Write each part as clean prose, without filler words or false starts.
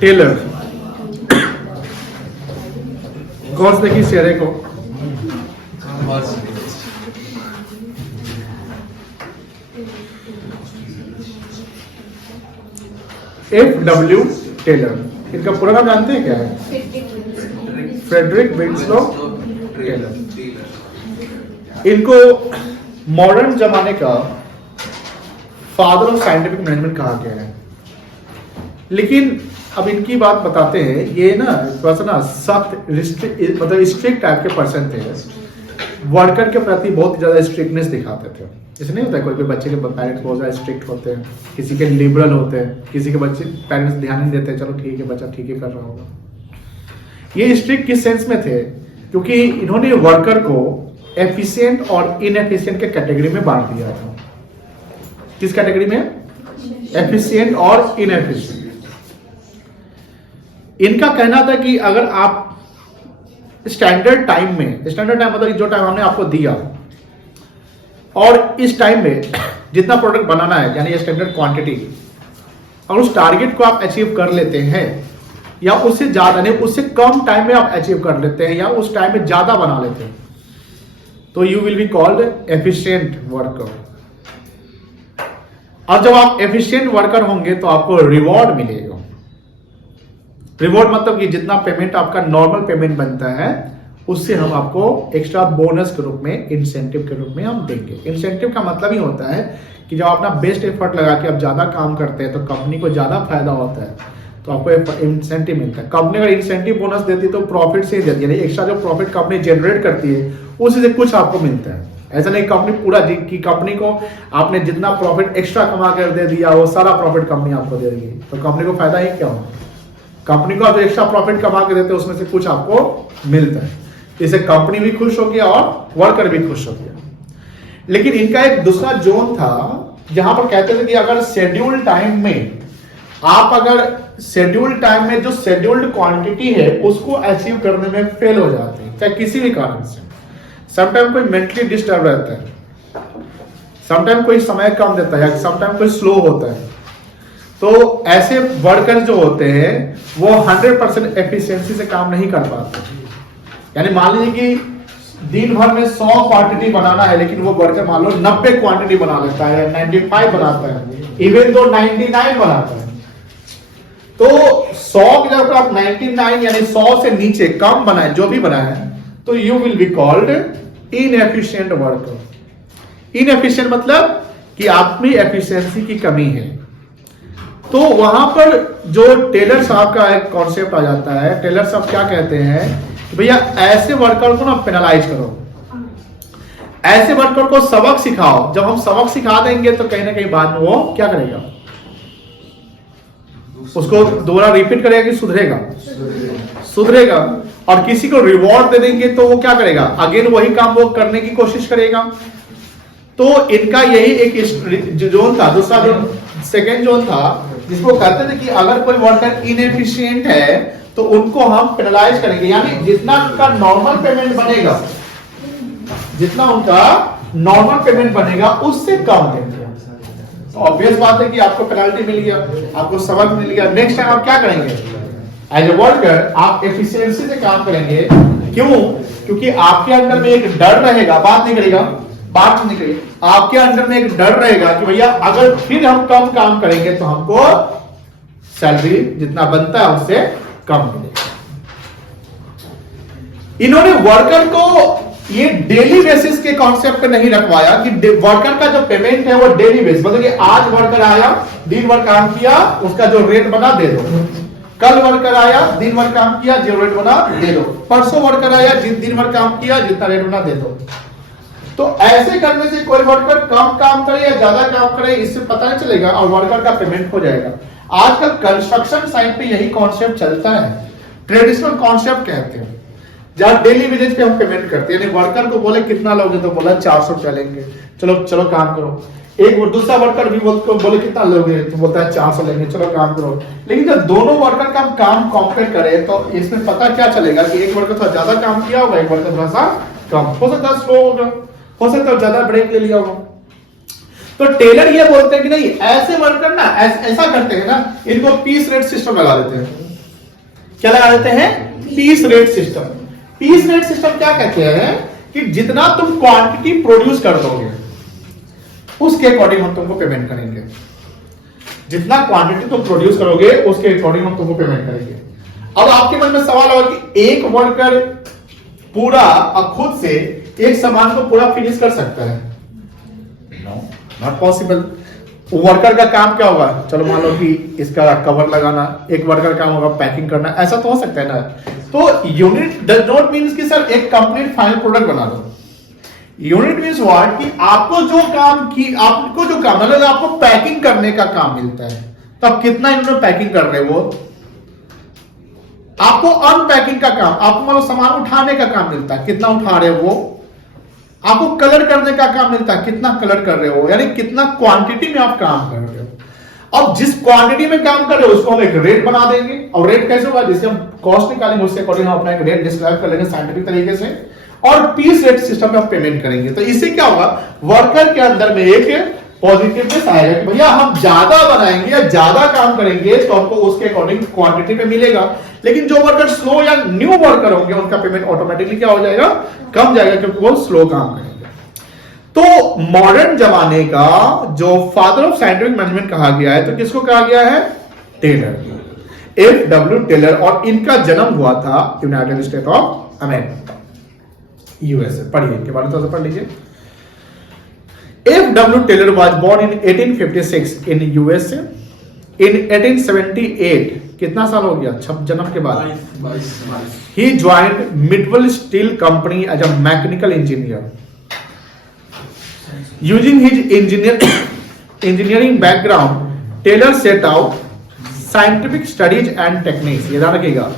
Taylor कौन से देखिए शेरे को F.W. टेलर, इनका पूरा नाम जानते हैं क्या है? Frederick Winslow Taylor. इनको मॉडर्न जमाने का फादर ऑफ साइंटिफिक मैनेजमेंट कहा गया है। लेकिन अब इनकी बात बताते हैं, ये ना थोड़ा सा ना सख्त मतलब स्ट्रिक्ट टाइप के पर्सन थे, वर्कर के प्रति बहुत ज्यादा स्ट्रिक्टनेस दिखाते थे। ऐसे नहीं होता है, कोई बच्चे के पेरेंट्स बहुत ज्यादा स्ट्रिक्ट होते हैं, किसी के लिबरल होते हैं, किसी के बच्चे पेरेंट्स ध्यान नहीं देते, चलो ठीक है बच्चा ठीक ही कर रहा होगा। ये स्ट्रिक्ट किस सेंस में थे? क्योंकि इन्होंने वर्कर को एफिशिएंट और इनएफिशिएंट के कैटेगरी में बांट दिया था। किस कैटेगरी में? एफिशिएंट और इनएफिशिएंट। इनका कहना था कि अगर आप स्टैंडर्ड टाइम में, स्टैंडर्ड टाइम मतलब जो टाइम हमने आपको दिया और इस टाइम में जितना प्रोडक्ट बनाना है, यानी स्टैंडर्ड क्वांटिटी, और उस टारगेट को आप अचीव कर लेते हैं या उससे ज्यादा नहीं, उससे कम टाइम में आप अचीव कर लेते हैं या उस टाइम में ज्यादा बना लेते हैं, तो you will be called efficient worker. और जब आप एफिशिएंट वर्कर होंगे तो आपको रिवॉर्ड मिलेगा। रिवॉर्ड मतलब कि जितना पेमेंट आपका नॉर्मल पेमेंट बनता है उससे हम आपको एक्स्ट्रा बोनस के रूप में, इंसेंटिव के रूप में हम देंगे। इंसेंटिव का मतलब ही होता है कि जब अपना बेस्ट एफर्ट लगा के आप ज्यादा काम करते हैं तो कंपनी को ज्यादा फायदा होता है, तो आपको इंसेंटिव मिलता है। कंपनी अगर इंसेंटिव बोनस देती है तो प्रॉफिट से ही देती है, एक्स्ट्रा जो प्रॉफिट कंपनी जनरेट करती है उसी से कुछ आपको मिलता है। ऐसा नहीं कंपनी पूरा कि कंपनी को आपने जितना प्रॉफिट एक्स्ट्रा कमा कर दे दिया वो सारा प्रॉफिट कंपनी आपको दे देगी, तो कंपनी को फायदा ही क्या हो? कंपनी को आप जो एक्स्ट्रा प्रॉफिट कमा के देते हैं उसमें से कुछ आपको मिलता है। इससे कंपनी भी खुश हो गया और वर्कर भी खुश हो गया। लेकिन इनका एक दूसरा जोन था जहां पर कहते थे कि अगर शेड्यूल टाइम में आप अगर शेड्यूल टाइम में जो शेड्यूल्ड क्वांटिटी है उसको अचीव करने में फेल हो जाते हैं, चाहे किसी भी कारण से, समटाइम कोई मेंटली डिस्टर्ब रहता है, समटाइम कोई समय कम देता है, समटाइम कोई स्लो होता है, तो ऐसे वर्कर जो होते हैं वो 100% एफिशिएंसी से काम नहीं कर पाते। यानी मान लीजिए कि दिन भर में 100 क्वांटिटी बनाना है लेकिन वो वर्कर मान लो 90 क्वांटिटी बना लेता है, 95 बनाता है, इवन तो 99 बनाता है। तो 100 की जगह आप 99 यानी 100 से नीचे कम बनाए, जो भी बनाए, तो you will be called inefficient worker. Inefficient मतलब कि आप में एफिशिएंसी की कमी है। तो वहां पर जो टेलर साहब का एक कॉन्सेप्ट आ जाता है। टेलर साहब क्या कहते हैं कि भैया ऐसे वर्कर को ना पेनलाइज करो, ऐसे वर्कर को सबक सिखाओ। जब हम सबक सिखा देंगे तो कहीं ना कहीं बाद में वो क्या करेगा, उसको दोबारा रिपीट करेगा कि सुधरेगा। और किसी को रिवॉर्ड दे देंगे तो वो क्या करेगा, अगेन वही काम वो करने की कोशिश करेगा। तो इनका यही एक जोन था, दूसरा जो सेकेंड जोन था जिसको कहते थे कि अगर कोई वर्कर इनएफिशिएंट है तो उनको हम पेनलाइज करेंगे, यानी जितना उनका नॉर्मल पेमेंट बनेगा, जितना उनका नॉर्मल पेमेंट बनेगा उससे कम देंगे। तो ऑब्वियस बात है कि आपको पेनल्टी मिल गया, आपको सबक मिल गया। नेक्स्ट टाइम आप क्या करेंगे, एज ए वर्कर आप एफिशिएंसी से काम करेंगे। क्यों? क्योंकि आपके अंदर में एक डर रहेगा, बात नहीं करेगी, आपके अंदर में एक डर रहेगा कि भैया अगर फिर हम कम काम करेंगे तो हमको सैलरी जितना बनता है उससे कम मिलेगा। इन्होंने वर्कर को ये डेली बेसिस के कॉन्सेप्ट पे नहीं रखवाया कि वर्कर का जो पेमेंट है वो डेली बेसिस, मतलब कि आज वर्कर आया, दिन भर काम किया, उसका जो रेट बना दे दो। कल वर्कर आया, दिन भर काम किया, जो रेट बना दे दो। परसों वर्कर आया, दिन भर काम किया, जितना रेट बना दे दो। तो ऐसे करने से कोई वर्कर कम काम करे या ज्यादा काम करे इससे पता नहीं चलेगा और वर्कर का पेमेंट हो जाएगा। आजकल कंस्ट्रक्शन साइट पे यही कॉन्सेप्ट चलता है, ट्रेडिशनल कॉन्सेप्ट कहते हैं, जहां डेली बेसिस पे हम पेमेंट करते हैं। यानी वर्कर को बोले कितना लोगे तो बोला 400 रुपया लेंगे, चलो काम करो। एक दूसरा वर्कर भी बोले कितना लोगे तो बोलता है 400 लेंगे, चलो काम करो। लेकिन जब दोनों वर्कर का काम कंपेयर करें तो इसमें पता क्या चलेगा कि एक वर्कर थोड़ा ज्यादा काम किया होगा, एक वर्कर थोड़ा सा कम, हो सकता है स्लो होगा, हो सकता है ज्यादा ब्रेक ले लिया होगा। तो टेलर ये बोलते हैं कि नहीं, ऐसे वर्कर ना ऐसा करते हैं ना, इनको पीस रेट सिस्टम लगा देते हैं। क्या लगा देते हैं? Piece rate system. Piece rate system क्या कहते हैं कि जितना तुम क्वांटिटी प्रोड्यूस कर दोगे उसके अकॉर्डिंग हम तुमको पेमेंट करेंगे। जितना क्वांटिटी तुम प्रोड्यूस करोगे उसके अकॉर्डिंग हम तुमको पेमेंट करेंगे। अब आपके मन में सवाल होगा कि एक वर्कर पूरा खुद से एक सामान को पूरा फिनिश कर सकता है? No, not possible. वर्कर का काम क्या होगा? चलो मान लो कि इसका कवर लगाना, एक वर्कर काम होगा पैकिंग करना, ऐसा तो हो सकता है ना। तो यूनिट डज नॉट मीन्स कि सर एक कंप्लीट फाइनल प्रोडक्ट बना दो। यूनिट मीन्स व्हाट कि आपको जो काम मतलब आपको पैकिंग करने का काम मिलता है, तो आप कितना इन्होंने पैकिंग कर रहे हो, आपको अनपैकिंग का काम, आपको मतलब सामान उठाने का काम मिलता है, कितना उठा रहे हो वो, आपको कलर करने का काम मिलता है, कितना कलर कर रहे हो, यानी कितना क्वांटिटी में आप काम कर रहे हो। अब जिस क्वांटिटी में काम कर रहे हो उसको हम एक रेट बना देंगे। और रेट कैसे होगा? जिससे हम कॉस्ट निकालेंगे उससे अकॉर्डिंग हम अपना एक रेट डिस्क्राइब कर लेंगे साइंटिफिक तरीके से, और पीस रेट सिस्टम में हम पेमेंट करेंगे। तो इससे क्या होगा? वर्कर के अंदर में एक पॉजिटिवनेस आएगा कि भैया हम ज्यादा बनाएंगे या ज्यादा काम करेंगे तो हमको उसके अकॉर्डिंग क्वांटिटी पे मिलेगा। लेकिन जो वर्कर स्लो या न्यू वर्कर होंगे उनका पेमेंट ऑटोमेटिकली क्या हो जाएगा? कम जाएगा, क्योंकि वो स्लो काम करेंगे। तो मॉडर्न जमाने का जो फादर ऑफ साइंटिफिक मैनेजमेंट कहा गया है, तो किसको कहा गया है? Taylor, F.W. टेलर। और इनका जन्म हुआ था United State of America, USA. पढ़िए के बारे में थोड़ा सा पढ़ लीजिए। F.W. Taylor was born in 1856 in USA. In 1878, कितना साल हो गया जन्म के बाद? 22। He joined Midwell Steel Company as a mechanical engineer. Using his engineering background, Taylor set out scientific studies and techniques. ये ध्यान रखिएगा,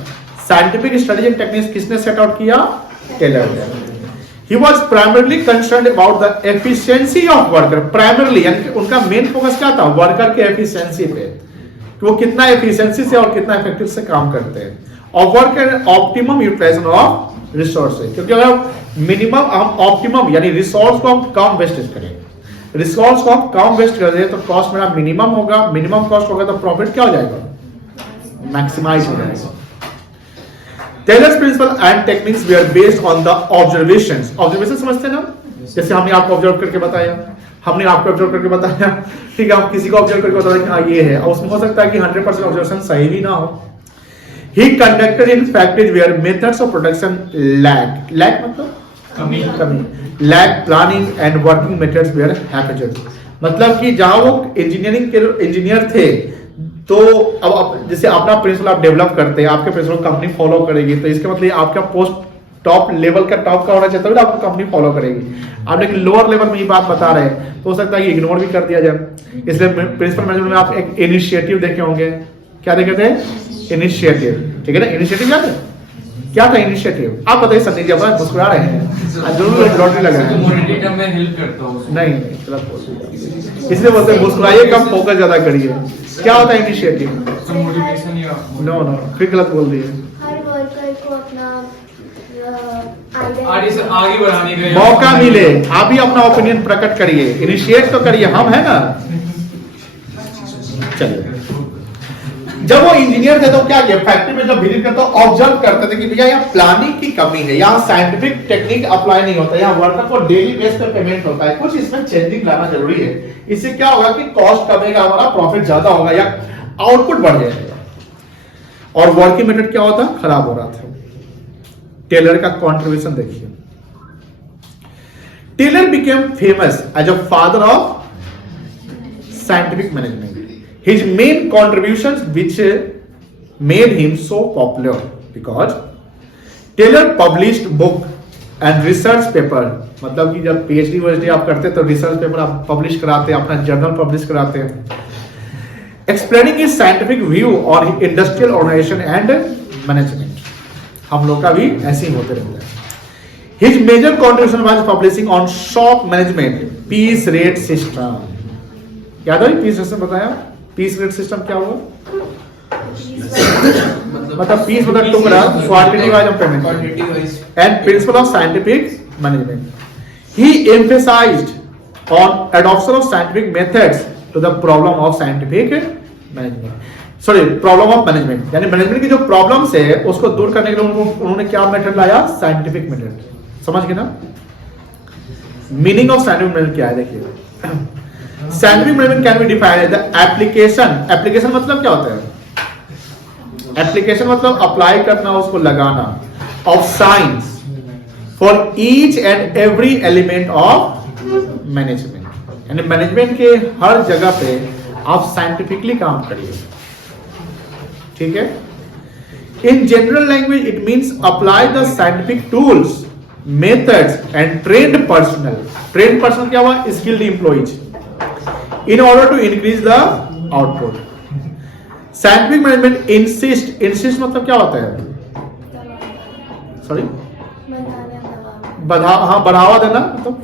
scientific studies and techniques किसने set out किया? Taylor ने। He was primarily concerned about the efficiency of worker. Primarily यानी उनका main focus क्या था? वर्कर के एफिशिएंसी पे, कि वो कितना एफिशिएंसी से और कितना इफेक्टिव से काम करते हैं, और work and optimum utilization of resources. क्योंकि अगर मिनिमम हम ऑप्टिमम यानी रिसोर्स को हम कम वेस्ट करें, रिसोर्स को हम कम वेस्ट कर दें तो कॉस्ट मेरा मिनिमम होगा, मिनिमम कॉस्ट होगा तो प्रॉफिट क्या हो जाएगा? मैक्सिमाइज हो जाएगा। Taylor's principle and techniques were based on the observations. Observations समझते हैं ना? जैसे हमने आपको ऑब्जर्व करके बताया, हमने आपको ऑब्जर्व करके बताया, ठीक है, आप किसी को ऑब्जर्व करके बताया कि हाँ ये है, और उसमें हो सकता है कि 100% ऑब्जर्वेशन सही भी ना हो। He conducted in factories where methods of production lacked मतलब कमी, lacked planning and working methods were haphazard। मतलब कि जहां वो इंजीनियरिंग के इंजीनियर थे, तो अब जैसे अपना प्रिंसिपल आप डेवलप करते हैं, आपके प्रिंसिपल कंपनी फॉलो करेगी, तो इसका मतलब आपका पोस्ट टॉप लेवल का टॉप का होना चाहिए, तभी आपको कंपनी फॉलो करेगी। आप लेकिन लोअर लेवल में ये बात बता रहे हैं तो हो सकता है कि इग्नोर भी कर दिया जाए। इसलिए प्रिंसिपल मैनेजमेंट में आप एक इनिशिएटिव देखे होंगे। क्या देखे थे? इनिशिएटिव, ठीक है ना? इनिशिएटिव याद है? क्या था इनिशिएटिव? आप बताइए सन्नी जी, आप मुस्कुरा रहे हैं, जरूर लॉटरी लगा है। नहीं, गलत बोल दिया, इसलिए बोलते हैं मुस्कुराइए कम, फोकस ज्यादा करिए। क्या होता है इनिशिएटिव? नो नो, फिर गलत बोल दिए। हर वर्कर को अपना आगे बढ़ाने का मौका मिले, आप भी अपना ओपिनियन प्रकट करिए, इनिशिएट तो करिए, हम है ना। चलिए, जब वो इंजीनियर थे तो क्या किया? फैक्ट्री में जब विजिट करते तो ऑब्जर्व करते थे कि भैया यहाँ प्लानिंग की कमी है, यहाँ साइंटिफिक टेक्निक अप्लाई नहीं होता, यहाँ वर्कर को डेली बेस पर पेमेंट होता है, कुछ इसमें चेंजिंग लाना जरूरी है। इससे क्या होगा कि कॉस्ट कमेगा, हमारा प्रॉफिट ज्यादा होगा या आउटपुट बढ़ जाएगा। और वर्किंग मेथड क्या होता? खराब हो रहा था। टेलर का कॉन्ट्रीब्यूशन देखिए। Taylor became famous as a father of scientific management. His main contributions which made him so popular because Taylor published book and research paper। मतलब कि जब PhD वहडी आप करते हैं तो रिसर्च पेपर आप पब्लिश कराते हैं, अपना जर्नल पब्लिश कराते हैं, explaining his scientific view on industrial organization and management। हम लोग का भी ऐसे ही होते रहता है। His major contribution was publishing on shop management, piece rate system। याद है piece system बताया? पीस रेट सिस्टम क्या हुआ? मतलब पीस मतलब टुकड़ा, quantity wise of payment and principle of scientific management. He emphasised on adoption of scientific methods to the problem of scientific management. Sorry, problem of management, यानी management की जो problems है उसको दूर करने के लिए उन्होंने क्या मेथड लाया? Scientific method. समझ गए ना? मीनिंग ऑफ साइंटिफिक मेथड क्या है? देखिए, scientific management can be defined the application. Application मतलब क्या होता है? एप्लीकेशन मतलब अप्लाई करना, उसको लगाना, of science for each and every element of management. यानी मैनेजमेंट के हर जगह पे आप साइंटिफिकली काम करिए. ठीक है? In general language it means apply the scientific tools, methods and trained personal. Trained personal क्या हुआ? Skilled employees. In order to increase the output. Scientific management insist मतलब क्या होता है? सॉरी, बढ़ावा देना. मतलब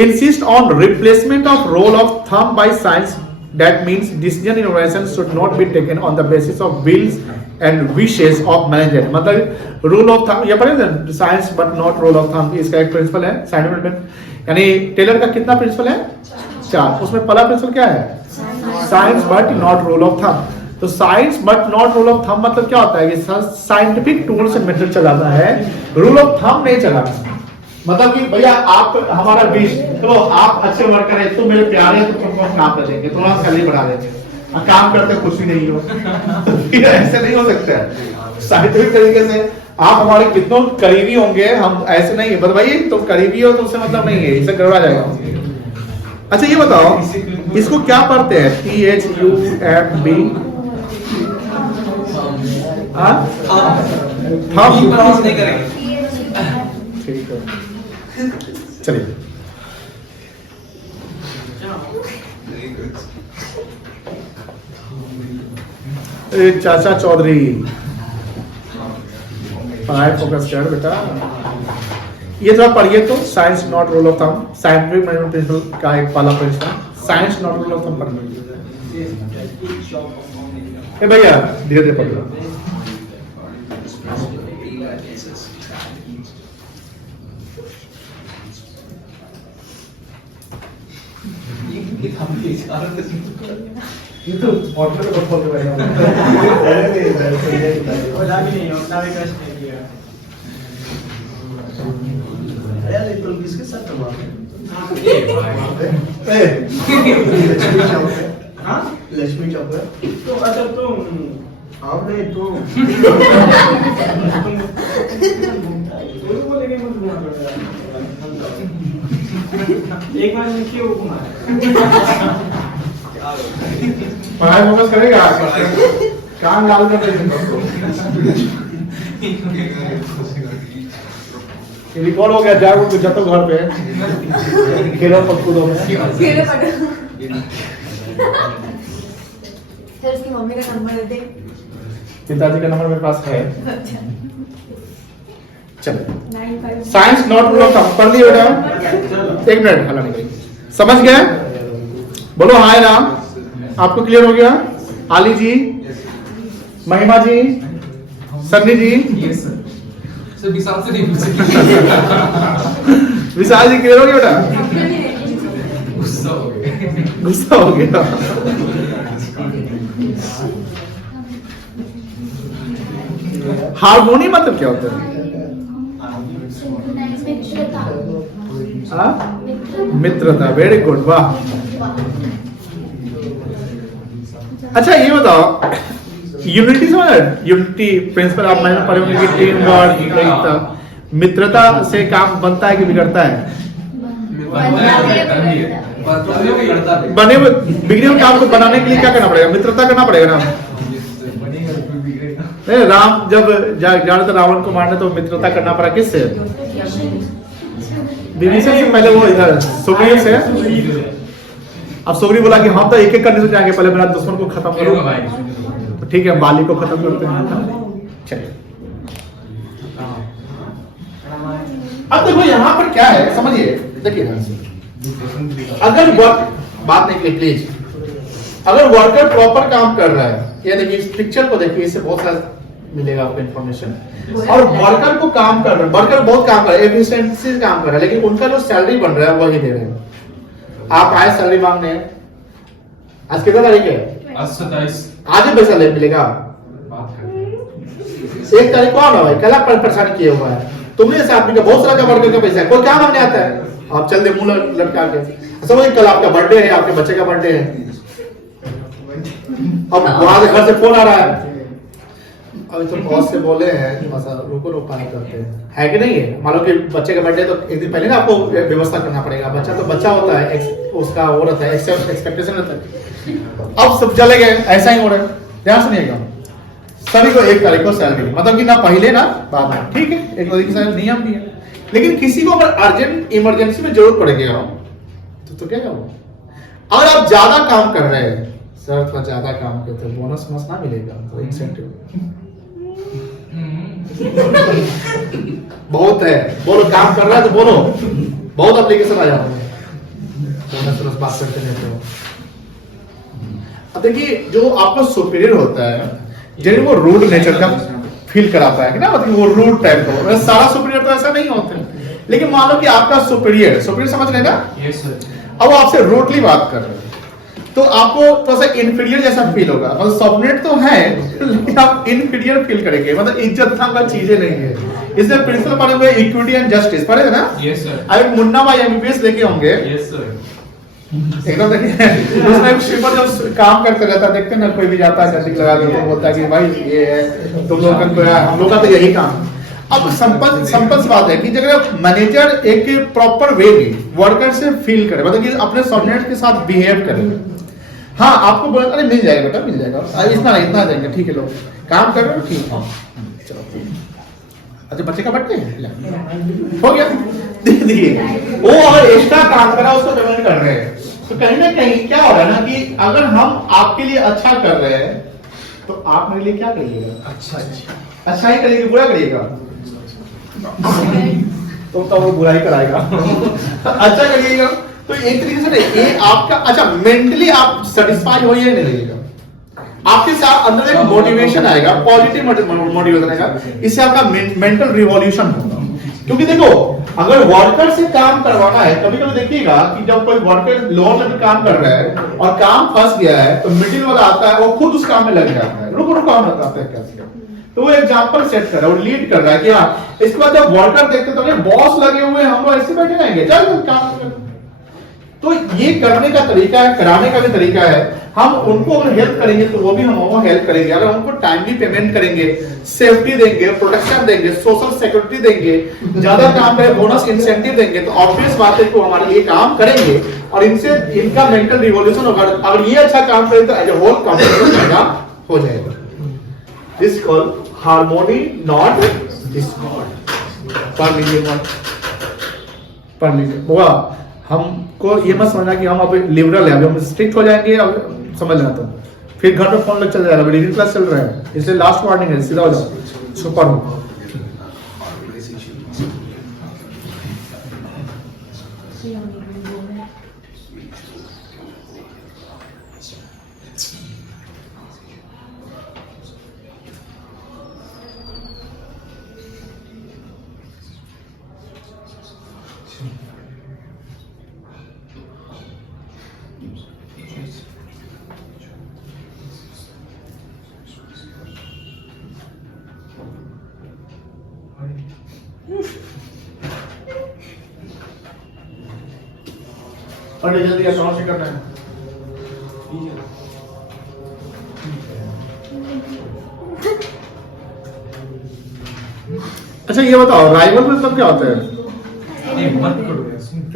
insist on replacement of role of thumb by science. That means decision in organization should not be taken on the basis of wills and wishes of manager. मतलब rule of thumb, ये पढ़े ना, science but not rule of thumb, इसका एक principal है scientific management. यानी Taylor का कितना प्रिंसिपल है? 4. उसमें पहला प्रिंसिपल क्या है? Science but not rule of thumb. तो science but not rule of thumb मतलब क्या होता है कि साइंटिफिक टूल्स एंड मेथड चलाना है, रूल ऑफ थंब नहीं चलाना. मतलब कि भैया आप हमारा विश, तो आप अच्छे वर्कर है, तो मेरे प्यारे हैं, तो तुमको हम काम कर देंगे, थोड़ा सैलरी बढ़ा देंगे, काम करते खुश भी नहीं हो. फिर ऐसे नहीं हो सकता है. साइंटिफिक तरीके से आप हमारे कितनों करीबी होंगे, हम ऐसे नहीं है भाई तुम करीबी हो तो उससे मतलब नहीं है, इससे गड़बड़ा जाएगा. अच्छा ये बताओ, इसको क्या पढ़ते हैं? THUMB. ठीक है, चलिए. चाचा चौधरी, पढ़ाई फोकस कर बेटा. ये थोड़ा पढ़िए तो. Science not rule of thumb, scientific management principle का एक पहला principle, science not rule of thumb पढ़ना. ए भैया धीरे धीरे पढ़िए. ये तो ऑटो को बोल रहे हैं. अरे तो किसके साथ लक्ष्मी चौक तो. अच्छा तुम आप नहीं तो बोलेंगे एक बार लिखिए वो कुमार. पढ़ाई फोकस करेगा, कान लाल कर देंगे. रिकॉर्ड हो गया, जाओ जातो घर पे खेलो पक्कूदो में. फिर उसकी मम्मी का नंबर दे. पिताजी का नंबर मेरे पास है. चलो, science not rule of thumb पढ़ लिया बेटा. एक मिनट हला नहीं, समझ गए? बोलो हाय राम. आपको क्लियर हो गया? आली जी, महिमा जी, सन्नी जी, विशाल से नहीं पूछे. विशाल जी क्लियर हो गया बेटा? गुस्सा हो गया. हार्मोनी मतलब क्या होता है? मित्रता. वेरी गुड, वाह. अच्छा ये बताओ, यूनिटी यूनिटी प्रिंसिपल आप मैंने पढ़े होंगे कि टीम वर्क, एकता. मित्रता से काम बनता है कि बिगड़ता है? बने बिगड़े हुए काम को बनाने के लिए क्या करना पड़ेगा? मित्रता करना पड़ेगा ना. राम जब जाने तो रावण को मारने तो मित्रता करना पड़ा किससे? विभीषण से. पहले वो इधर सुग्रीव से. अब सुग्रीव बोला कि हम तो एक एक करने से जाएंगे, पहले मेरा दुश्मन को खत्म करो. तो ठीक है, बाली को खत्म करते हैं. चलिए, अब देखो यहाँ पर क्या है, समझिए. देखिए, अगर वर्क बात नहीं की प्लीज, अगर वर्कर प्रॉपर काम कर रहा है, ये देखिए इस पिक्चर को देखिए, इससे बहुत सारा मिलेगा आपको इन्फॉर्मेशन. और वर्कर को काम कर रहा है, वर्कर बहुत काम कर रहा है, एफिशिएंसी से काम कर रहा है, लेकिन उनका जो सैलरी बन रहा है वही दे रहे हैं. आप आए सैलरी मांगने, आज कितना तारीख है? आज 27। आज ही पैसा ले मिलेगा। बात करते 1 तारीख कौन है भाई, कल आप परेशान किए हुआ है तुमने इस आदमी का, बहुत सारा का वर्कर का पैसा है, कोई क्या मांगने आता है? आप चल दे मुंह लटका के, समझ कल आपका बर्थडे है, आपके बच्चे का बर्थडे है, अब वहां से घर से फोन आ रहा है, अभी तो बॉस से बोले हैं थोड़ा सा रुको पानी करते हैं, है कि नहीं है? मान लो कि बच्चे का बर्थडे तो एक दिन पहले ना आपको व्यवस्था करना पड़ेगा, बच्चा तो बच्चा होता है, उसका वो रहता है, एक्सपेक्टेशन रहता है। अब सब चले गए, ऐसा ही हो रहा है। ध्यान सुनिएगा, सभी को 1 तारीख को सैलरी, मतलब कि ना पहले ना बाद में, ठीक है, 1 तारीख की सैलरी नियम भी है। लेकिन किसी को अगर अर्जेंट इमरजेंसी में जरूरत पड़ेगी तो क्या करो? अगर आप ज्यादा काम कर रहे हैं, सर थोड़ा ज्यादा काम करते हैं, बोनस मस ना मिलेगा तो इंसेंटिव बहुत है, बोलो काम कर रहा है तो बोलो, बहुत एप्लीकेशन आ जाते हैं, बोनस बात करते रहते हो। अब देखिए जो आपका सुपीरियर होता है, जिन्हें वो रूड नेचर का फील कराता है कि ना, मतलब वो रूड टाइप का, सारा सुपीरियर तो ऐसा नहीं होता, लेकिन मान लो कि आपका सुपीरियर समझ रहे ना, यस सर। अब वो आपसे रूडली बात कर रहे हैं तो आपको थोड़ा सा इंफीरियर जैसा फील होगा, मतलब सबनेट तो है लेकिन आप इंफीरियर फील करेंगे, मतलब इज्जत नाम का चीजें नहीं है। इसलिए प्रिंसिपल पढ़े हुए इक्विटी एंड जस्टिस पढ़े थे ना? Yes sir. अभी मुन्ना भाई एमबीबीएस लेके होंगे यस सर। एकदम देखिए, उसमें एक शिपर जब काम करते रहता है, देखते ना कोई भी जाता है गंदी लगा देता है, बोलता है कि भाई ये है तुम लोग का, हम लोग का तो यही काम। अब संपत्ति बात है कि अगर मैनेजर एक प्रॉपर वे में वर्कर से फील करे, मतलब कि अपने सबनेट के साथ बिहेव करे, हाँ आपको बोला अरे मिल जाएगा बेटा मिल जाएगा, इतना देंगे, ठीक है, लोग काम कर रहे हो, ठीक है चलो, अच्छा बच्चे का बर्थडे हो गया, देखिए वो अगर एक्स्ट्रा काम कर रहा है उसको पेमेंट कर रहे हैं, तो कहीं ना कहीं क्या हो रहा है ना कि अगर हम आपके लिए अच्छा कर रहे हैं तो आप मेरे लिए क्या करिएगा? अच्छा ही करिएगा, बुरा करिएगा तो वो बुरा ही कराएगा अच्छा करिएगा, तो एक तरीके से ये आपका अच्छा मेंटली आप सेटिस्फाई हो या नहीं रहिएगा, आपके साथ अंदर एक मोटिवेशन आएगा, पॉजिटिव मोटिवेशन आएगा, इससे आपका मेंटल रिवॉल्यूशन होगा। क्योंकि देखो अगर वर्कर से काम करवाना है, कभी कभी देखिएगा कि जब कोई वर्कर लोअर लेवल काम कर रहा है और काम फंस गया है तो मिडिल वाला आता है, वो खुद उस काम में लग जाता है, रुको हम बताते हैं कैसे। तो वो एग्जांपल सेट कर रहा है, वो लीड कर रहा है कि हाँ, इसके बाद जब वर्कर देखते तो बॉस लगे हुए हैं, हम लोग ऐसे बैठे रहेंगे, चल काम कर। तो ये करने का तरीका है, कराने का भी तरीका है। हम उनको अगर हेल्प करेंगे तो वो भी हमको हेल्प करेंगे, अगर उनको टाइमली पेमेंट करेंगे, सेफ्टी देंगे, प्रोटेक्शन देंगे, सोशल सिक्योरिटी देंगे, ज्यादा काम करे बोनस इंसेंटिव देंगे, तो ऑब्वियस बात है कि हमारे ये काम करेंगे और इनसे इनका मेंटल रिवॉल्यूशन होगा। अगर ये अच्छा काम करें तो एज ए होल कंपनी हो जाएगा। This call harmony not Discord. पढ़ लीजिए होगा। हमको ये मत समझना कि हम अब लिबरल है, अभी हम स्ट्रिक्ट हो जाएंगे, अब समझ लेना तो फिर घर पे फोन लग चल जाएगा, अभी रीडिंग क्लास चल रहा है, इसलिए लास्ट वार्निंग है, सीधा हो जाओ, सुपर हो। और जल्दी अकाउंट से करना है। अच्छा ये बताओ राइवल में मतलब क्या होता है?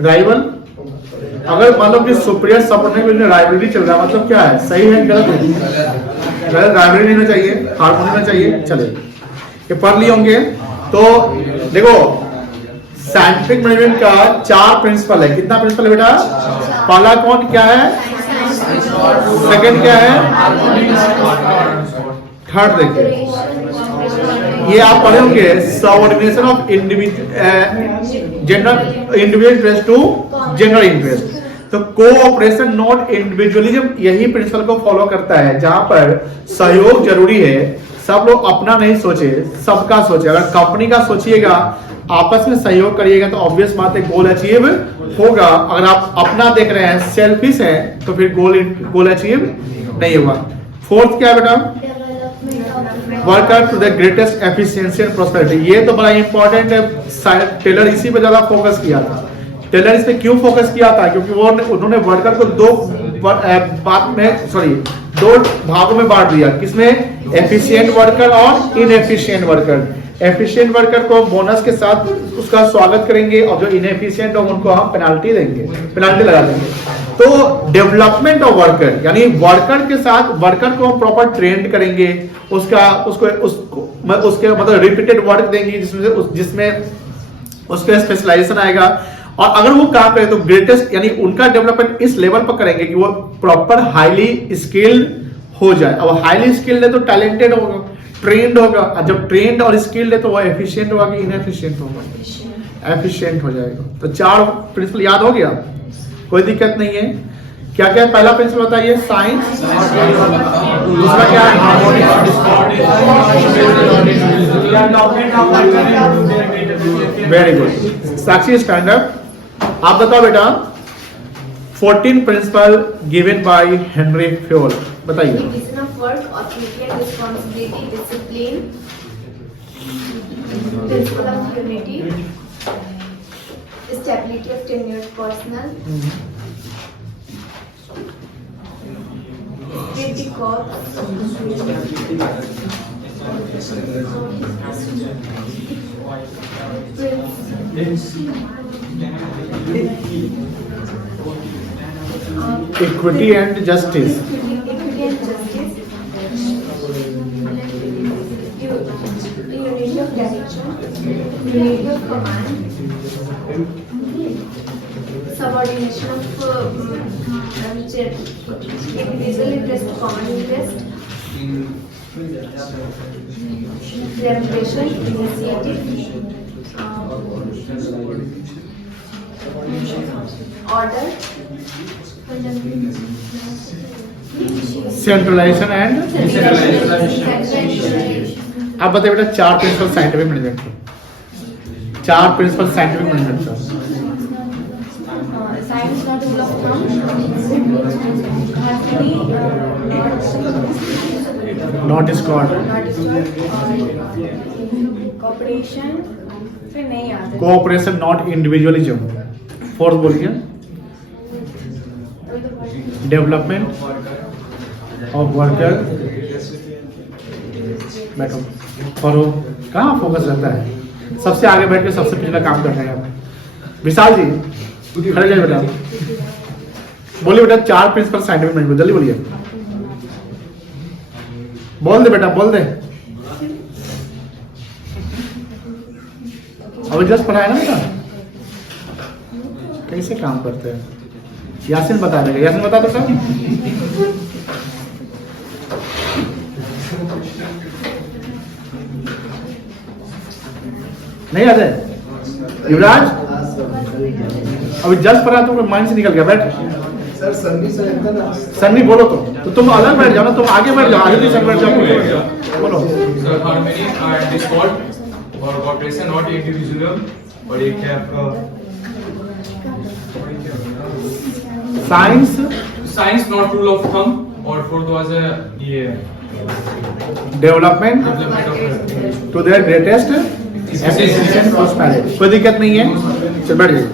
राइवल अगर मान लो कि सुपीरियर सबऑर्डिनेट में राइवलरी चल रहा है, मतलब क्या है, सही है गलत है? गलत, राइवलरी नहीं होना चाहिए, हार्मोनी होना चाहिए। चले ये पढ़ लिए होंगे। तो देखो साइंटिफिक मैनेजमेंट का 4 प्रिंसिपल है। कितना प्रिंसिपल है बेटा? पहला कौन क्या है? सेकंड क्या है? थर्ड देखिए, ये आप पढ़े होंगे subordination of general individual to general interest. तो कोऑपरेशन नॉट इंडिविजुअलिज्म यही प्रिंसिपल को फॉलो करता है, जहां पर सहयोग जरूरी है, सब लोग अपना नहीं सोचे, सबका सोचे। अगर कंपनी का सोचिएगा आपस में सहयोग करिएगा तो ऑब्वियस बात है गोल अचीव होगा। अगर आप अपना देख रहे हैं, सेल्फिश है, तो फिर गोल अचीव नहीं होगा। फोर्थ क्या है बेटा? Worker to the greatest efficiency and prosperity. ये तो बड़ा इंपॉर्टेंट है, टेलर इसी पे ज्यादा फोकस किया था। टेलर इस पे क्यों फोकस किया था? क्योंकि वो उन्होंने वर्कर को दो भागों में बांट दिया। किसमें? एफिशिएंट वर्कर और इनएफिशिएंट वर्कर। एफिशिएंट वर्कर को बोनस के साथ उसका स्वागत करेंगे और जो इनएफिशिएंट हो उनको हम पेनाल्टी देंगे, पेनाल्टी लगा देंगे। तो डेवलपमेंट ऑफ वर्कर यानी वर्कर के साथ वर्कर को हम प्रॉपर ट्रेंड करेंगे, उसके मतलब रिपीटेड वर्क देंगे जिसमें उसके स्पेशलाइजेशन आएगा। और अगर वो काम करे तो ग्रेटेस्ट यानी उनका डेवलपमेंट इस लेवल पर करेंगे कि वो प्रॉपर हाईली स्किल्ड हो जाए। अब हाईली स्किल्ड है तो टैलेंटेड होगा, ट्रेंड होगा, और जब ट्रेंड और स्किल्ड है तो वो एफिशिएंट होगा कि इनएफिशिएंट होगा? एफिशिएंट हो जाएगा। तो 4 प्रिंसिपल याद हो गया, कोई दिक्कत नहीं है। क्या क्या? पहला प्रिंसिपल बताइए, साइंस। दूसरा क्या है? Very good. साक्षी स्टैंडर्ड। आप बताओ बेटा, 14 principle given by Henry Fayol, बताइए। Division of work, authority and responsibility, discipline, principle of unity, stability of tenured personnel, safety Equity and justice. equity and justice, unity of direction, unity of command, subordination of individual interest to common interest, reputation, initiative, order, centralization and. अब बताइए बेटा 4 principle scientific management के। 4 principle scientific management का। science not rule of thumb, not Scott. cooperation, फिर नहीं याद है। Cooperation not individualism. Fourth बोलिए, डेवलपमेंट ऑफ वर्कर। बैठो पढ़ो, कहाँ फोकस रहता है? सबसे आगे बैठ के सबसे पिछला काम कर रहे हैं आप। विशाल जी खड़े जाइए बेटा, बोलिए बेटा 4 प्रिंसिपल साइंटिफिक मैनेजमेंट, जल्दी बोलिए। बोल दे बेटा, बोल दे। अभी जस्ट पढ़ाया ना बेटा, कैसे काम करते हैं? यासिन बता देगा, यासिन बता दो सर। नहीं याद है? युवराज अभी जस्ट पढ़ा, तुम माइंड से निकल गया। बैठ सर, सन्नी बोलो तो तुम अलग बैठ जाओ ना, तुम आगे बैठ जाओ, आगे सर बैठ जाओ, बोलो। सर हार्मनी एंड डिस्कॉर्ड और कोऑपरेशन नॉट इंडिविजुअल, और ये क्या आपका science not rule of thumb, और फोर्थ वाज ये development to their greatest efficiency and prosperity. कोई दिक्कत नहीं है, चल बैठ जाइए।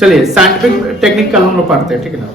चलिए साइंटिफिक टेक्निक कल हम लोग पढ़ते हैं, ठीक है ना।